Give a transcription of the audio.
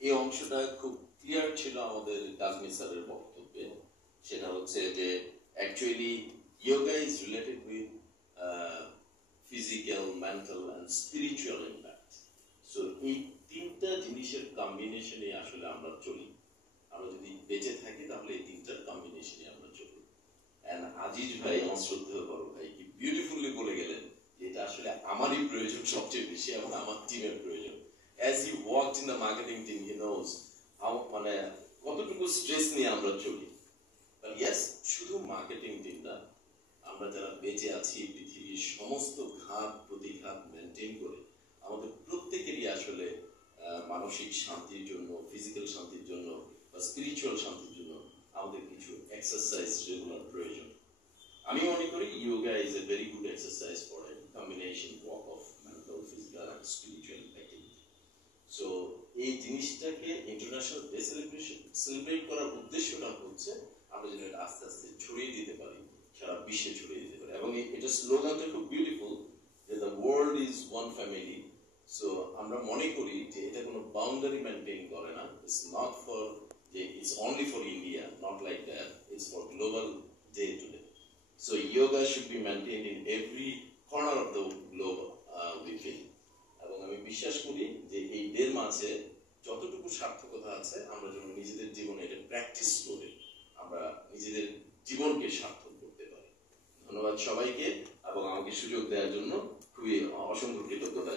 এই অংশটা খুব ক্লিয়ার ছিল আমাদের কাজমি স্যারের বক্তব্যে। সেটা হচ্ছে যে actually yoga is related with physical, mental and spiritual impact. So এই তিনটা জিনিসের কম্বিনেশনে আসলে আমরা চলি। আমরা যদি বেঁচে থাকি তাহলে এই তিনটার কম্বিনেশনে আমরা চলি। এন্ড আজিজ ভাই, আমার শ্রদ্ধেয় বড় ভাই, কি বিউটিফুলি বলে গেলেন যে এটা আসলে আমারই প্রয়োজন সবচেয়ে বেশি এবং আমার টিমের প্রয়োজন। As he walked in the marketing team, he knows how মানে কতটুকু স্ট্রেস নিয়ে আমরা চলি। But yes, শুধু মার্কেটিং টিম না, আমরা যারা বেঁচে আছি পৃথিবীর সমস্ত ঘাত প্রতিঘাত মেনটেন করে আমাদের প্রত্যেকেরই আসলে মানসিক শান্তির জন্য, ফিজিক্যাল শান্তির জন্য বা স্পিরিচুয়াল শান্তির জন্য আমাদের কিছু এক্সারসাইজ রেগুলার প্রয়োজন। আমি মনে করি yoga is a very good exercise for a combination of mental, physical and spiritual activity. So এই জিনিসটাকে ইন্টারন্যাশনাল ডে সেলিব্রেট করার উদ্দেশ্যটা হচ্ছে আমরা যেন এটা আস্তে আস্তে ছড়িয়ে দিতে পারি, সারা বিশ্বে ছড়িয়ে দিতে পারি। এবং এটা স্লোগানটা খুব বিউটিফুল যে the world is one family. So আমরা মনে করি যে এটা কোনো বাউন্ডারি মেনটেন করে না। ইটস নট ফর যে it's only for India, not like that, it's for global day today. So yoga should be maintained in every corner of the globe we feel. এবং আমি বিশ্বাস করি যে এই ডের মাঝে যতটুকু সার্থকতা আছে আমরা যেন নিজেদের জীবনে এটা প্র্যাকটিস করে আমরা নিজেদের জীবনকে সার্থক করতে পারি। ধন্যবাদ সবাইকে এবং আমাকে সুযোগ দেওয়ার জন্য খুবই অসংখ্য কৃতজ্ঞতা।